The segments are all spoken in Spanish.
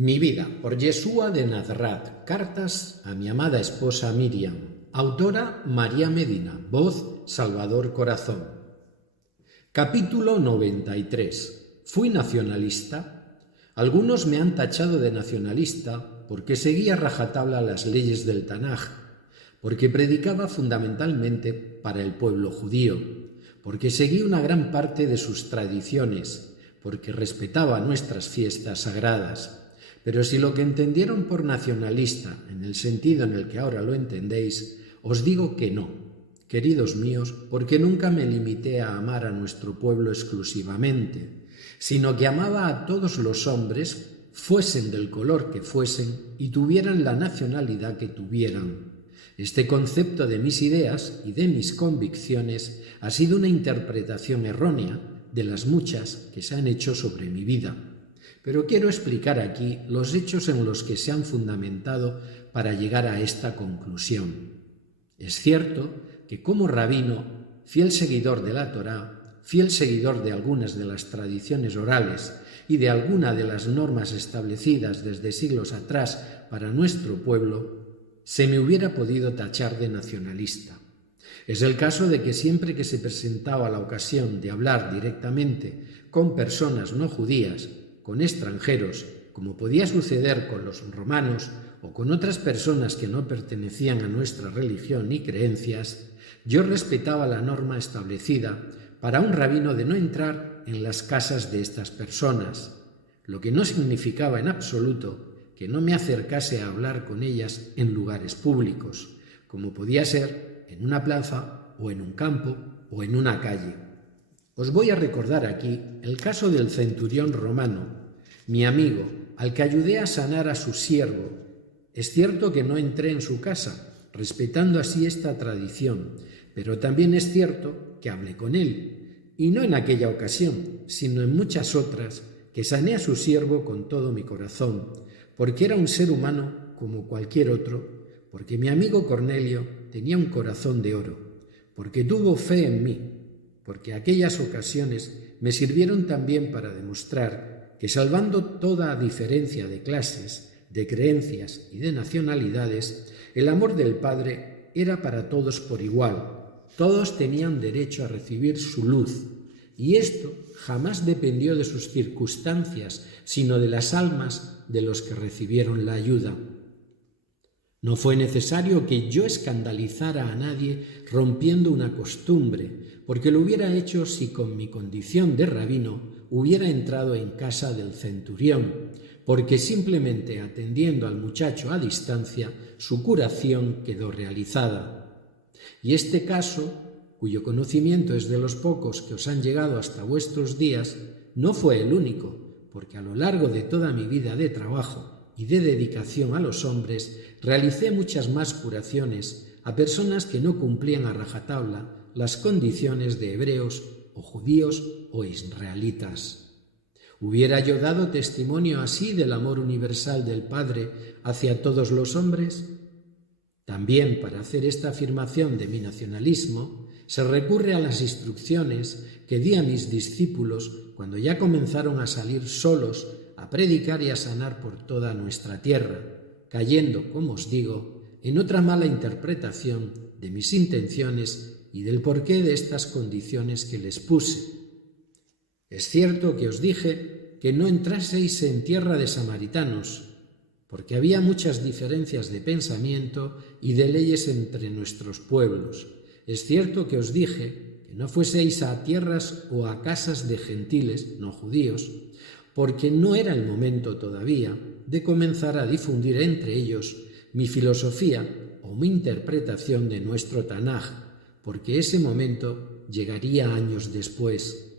Mi vida, por Yeshua de Nazaret. Cartas a mi amada esposa Miriam. Autora María Medina. Voz Salvador Corazón. Capítulo 93. ¿Fui nacionalista? Algunos me han tachado de nacionalista porque seguía a rajatabla las leyes del Tanaj, porque predicaba fundamentalmente para el pueblo judío, porque seguí una gran parte de sus tradiciones, porque respetaba nuestras fiestas sagradas. Pero si lo que entendieron por nacionalista, en el sentido en el que ahora lo entendéis, os digo que no, queridos míos, porque nunca me limité a amar a nuestro pueblo exclusivamente, sino que amaba a todos los hombres, fuesen del color que fuesen y tuvieran la nacionalidad que tuvieran. Este concepto de mis ideas y de mis convicciones ha sido una interpretación errónea de las muchas que se han hecho sobre mi vida. Pero quiero explicar aquí los hechos en los que se han fundamentado para llegar a esta conclusión. Es cierto que como rabino, fiel seguidor de la Torá, fiel seguidor de algunas de las tradiciones orales y de alguna de las normas establecidas desde siglos atrás para nuestro pueblo, se me hubiera podido tachar de nacionalista. Es el caso de que siempre que se presentaba la ocasión de hablar directamente con personas no judías, con extranjeros, como podía suceder con los romanos o con otras personas que no pertenecían a nuestra religión ni creencias, yo respetaba la norma establecida para un rabino de no entrar en las casas de estas personas, lo que no significaba en absoluto que no me acercase a hablar con ellas en lugares públicos, como podía ser en una plaza o en un campo o en una calle. Os voy a recordar aquí el caso del centurión romano, mi amigo, al que ayudé a sanar a su siervo. Es cierto que no entré en su casa, respetando así esta tradición, pero también es cierto que hablé con él, y no en aquella ocasión, sino en muchas otras, que sané a su siervo con todo mi corazón, porque era un ser humano como cualquier otro, porque mi amigo Cornelio tenía un corazón de oro, porque tuvo fe en mí, porque aquellas ocasiones me sirvieron también para demostrar que salvando toda diferencia de clases, de creencias y de nacionalidades, el amor del Padre era para todos por igual. Todos tenían derecho a recibir su luz, y esto jamás dependió de sus circunstancias, sino de las almas de los que recibieron la ayuda. No fue necesario que yo escandalizara a nadie rompiendo una costumbre, porque lo hubiera hecho si con mi condición de rabino hubiera entrado en casa del centurión, porque simplemente atendiendo al muchacho a distancia, su curación quedó realizada. Y este caso, cuyo conocimiento es de los pocos que os han llegado hasta vuestros días, no fue el único, porque a lo largo de toda mi vida de trabajo y de dedicación a los hombres, realicé muchas más curaciones a personas que no cumplían a rajatabla las condiciones de hebreos o judíos o israelitas. ¿Hubiera yo dado testimonio así del amor universal del Padre hacia todos los hombres? También para hacer esta afirmación de mi nacionalismo se recurre a las instrucciones que di a mis discípulos cuando ya comenzaron a salir solos a predicar y a sanar por toda nuestra tierra, cayendo, como os digo, en otra mala interpretación de mis intenciones y del porqué de estas condiciones que les puse. Es cierto que os dije que no entraseis en tierra de samaritanos, porque había muchas diferencias de pensamiento y de leyes entre nuestros pueblos. Es cierto que os dije que no fueseis a tierras o a casas de gentiles, no judíos, porque no era el momento todavía de comenzar a difundir entre ellos mi filosofía o mi interpretación de nuestro Tanaj, porque ese momento llegaría años después.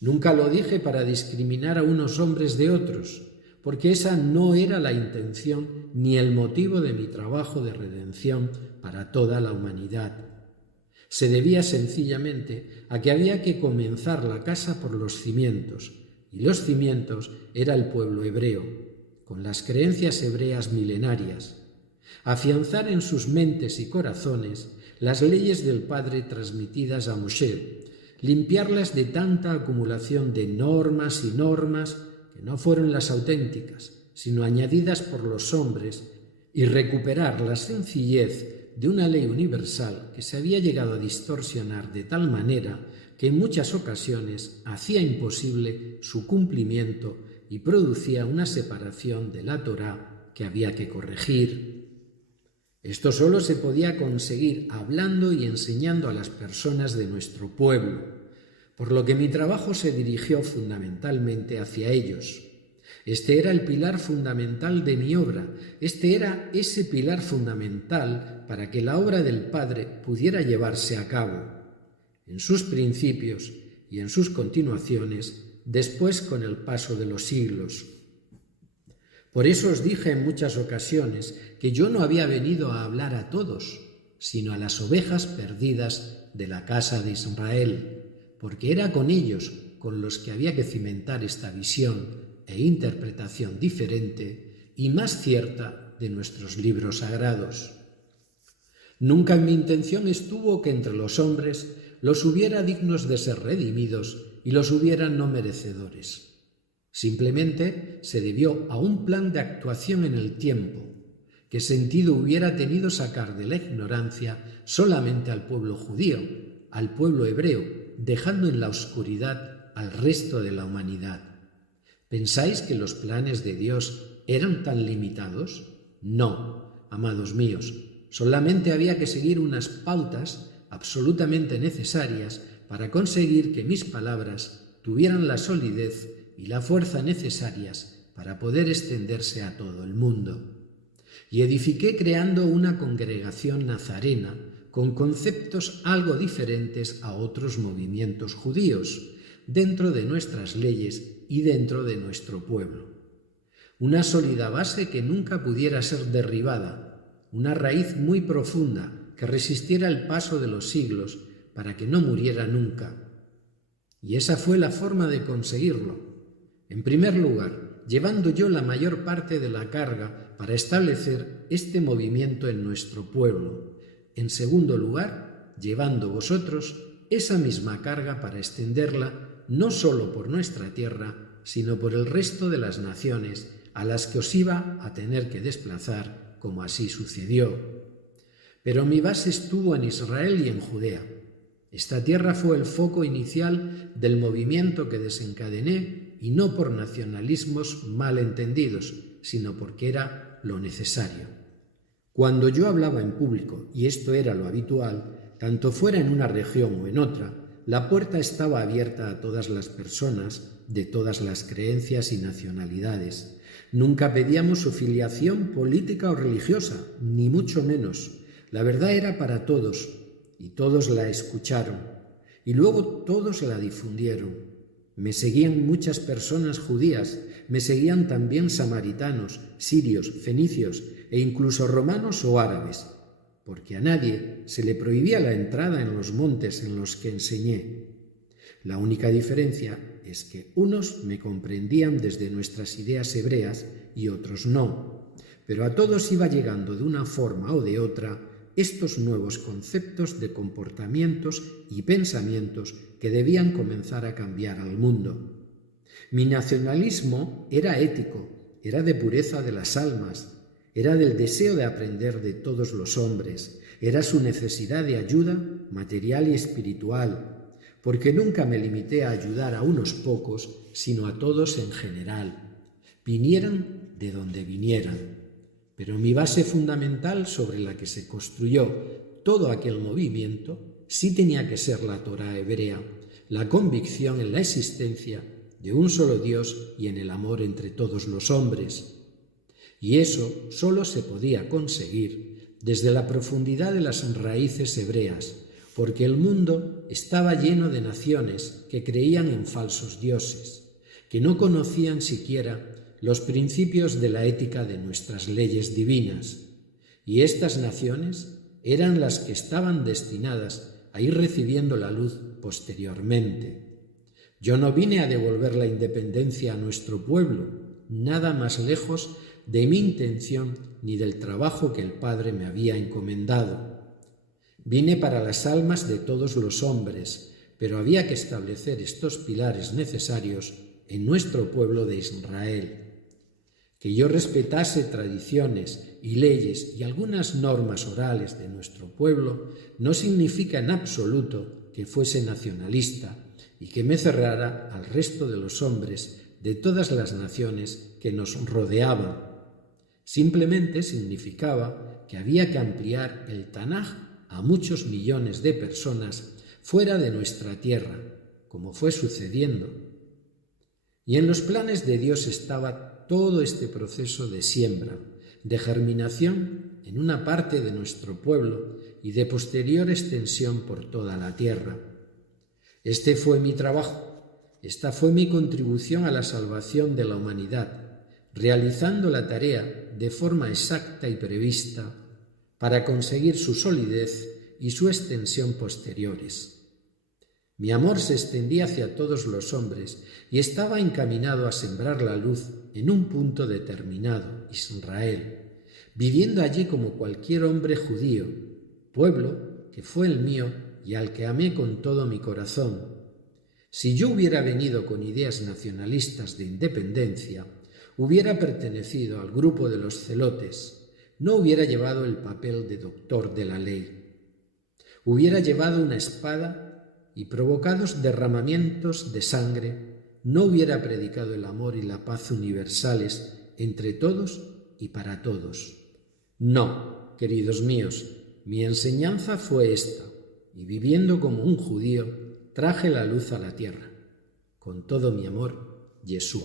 Nunca lo dije para discriminar a unos hombres de otros, porque esa no era la intención ni el motivo de mi trabajo de redención para toda la humanidad. Se debía sencillamente a que había que comenzar la casa por los cimientos, y los cimientos era el pueblo hebreo, con las creencias hebreas milenarias. Afianzar en sus mentes y corazones las leyes del Padre transmitidas a Moshe, limpiarlas de tanta acumulación de normas y normas que no fueron las auténticas, sino añadidas por los hombres, y recuperar la sencillez de una ley universal que se había llegado a distorsionar de tal manera que en muchas ocasiones hacía imposible su cumplimiento y producía una separación de la Torá que había que corregir. Esto solo se podía conseguir hablando y enseñando a las personas de nuestro pueblo, por lo que mi trabajo se dirigió fundamentalmente hacia ellos. Este era el pilar fundamental de mi obra, este era ese pilar fundamental para que la obra del Padre pudiera llevarse a cabo, en sus principios y en sus continuaciones, después con el paso de los siglos. Por eso os dije en muchas ocasiones que yo no había venido a hablar a todos, sino a las ovejas perdidas de la casa de Israel, porque era con ellos con los que había que cimentar esta visión e interpretación diferente y más cierta de nuestros libros sagrados. Nunca en mi intención estuvo que entre los hombres los hubiera dignos de ser redimidos y los hubiera no merecedores. Simplemente se debió a un plan de actuación en el tiempo. ¿Qué sentido hubiera tenido sacar de la ignorancia solamente al pueblo judío, al pueblo hebreo, dejando en la oscuridad al resto de la humanidad? ¿Pensáis que los planes de Dios eran tan limitados? No, amados míos, solamente había que seguir unas pautas absolutamente necesarias para conseguir que mis palabras tuvieran la solidez y la fuerza necesarias para poder extenderse a todo el mundo. Y edifiqué creando una congregación nazarena con conceptos algo diferentes a otros movimientos judíos, dentro de nuestras leyes y dentro de nuestro pueblo. Una sólida base que nunca pudiera ser derribada, una raíz muy profunda que resistiera el paso de los siglos para que no muriera nunca. Y esa fue la forma de conseguirlo. En primer lugar, llevando yo la mayor parte de la carga para establecer este movimiento en nuestro pueblo. En segundo lugar, llevando vosotros esa misma carga para extenderla no solo por nuestra tierra, sino por el resto de las naciones a las que os iba a tener que desplazar, como así sucedió. Pero mi base estuvo en Israel y en Judea. Esta tierra fue el foco inicial del movimiento que desencadené, y no por nacionalismos mal entendidos, sino porque era lo necesario. Cuando yo hablaba en público, y esto era lo habitual, tanto fuera en una región o en otra, la puerta estaba abierta a todas las personas de todas las creencias y nacionalidades. Nunca pedíamos su filiación política o religiosa, ni mucho menos. La verdad era para todos, y todos la escucharon, y luego todos la difundieron. Me seguían muchas personas judías, me seguían también samaritanos, sirios, fenicios e incluso romanos o árabes, porque a nadie se le prohibía la entrada en los montes en los que enseñé. La única diferencia es que unos me comprendían desde nuestras ideas hebreas y otros no, pero a todos iba llegando de una forma o de otra estos nuevos conceptos de comportamientos y pensamientos que debían comenzar a cambiar al mundo. Mi nacionalismo era ético, era de pureza de las almas, era del deseo de aprender de todos los hombres, era su necesidad de ayuda material y espiritual, porque nunca me limité a ayudar a unos pocos, sino a todos en general, vinieran de donde vinieran. Pero mi base fundamental sobre la que se construyó todo aquel movimiento sí tenía que ser la Torá hebrea, la convicción en la existencia de un solo Dios y en el amor entre todos los hombres. Y eso solo se podía conseguir desde la profundidad de las raíces hebreas, porque el mundo estaba lleno de naciones que creían en falsos dioses, que no conocían siquiera los principios de la ética de nuestras leyes divinas, y estas naciones eran las que estaban destinadas a ir recibiendo la luz posteriormente. Yo no vine a devolver la independencia a nuestro pueblo, nada más lejos de mi intención ni del trabajo que el Padre me había encomendado. Vine para las almas de todos los hombres, pero había que establecer estos pilares necesarios en nuestro pueblo de Israel. Que yo respetase tradiciones y leyes y algunas normas orales de nuestro pueblo no significa en absoluto que fuese nacionalista y que me cerrara al resto de los hombres de todas las naciones que nos rodeaban. Simplemente significaba que había que ampliar el Tanaj a muchos millones de personas fuera de nuestra tierra, como fue sucediendo. Y en los planes de Dios estaba todo este proceso de siembra, de germinación en una parte de nuestro pueblo y de posterior extensión por toda la tierra. Este fue mi trabajo, esta fue mi contribución a la salvación de la humanidad, realizando la tarea de forma exacta y prevista para conseguir su solidez y su extensión posteriores. Mi amor se extendía hacia todos los hombres y estaba encaminado a sembrar la luz en un punto determinado, Israel, viviendo allí como cualquier hombre judío, pueblo que fue el mío y al que amé con todo mi corazón. Si yo hubiera venido con ideas nacionalistas de independencia, hubiera pertenecido al grupo de los celotes, no hubiera llevado el papel de doctor de la ley. Hubiera llevado una espada y, provocados derramamientos de sangre, no hubiera predicado el amor y la paz universales entre todos y para todos. No, queridos míos, mi enseñanza fue esta, y viviendo como un judío, traje la luz a la tierra. Con todo mi amor, Yeshua.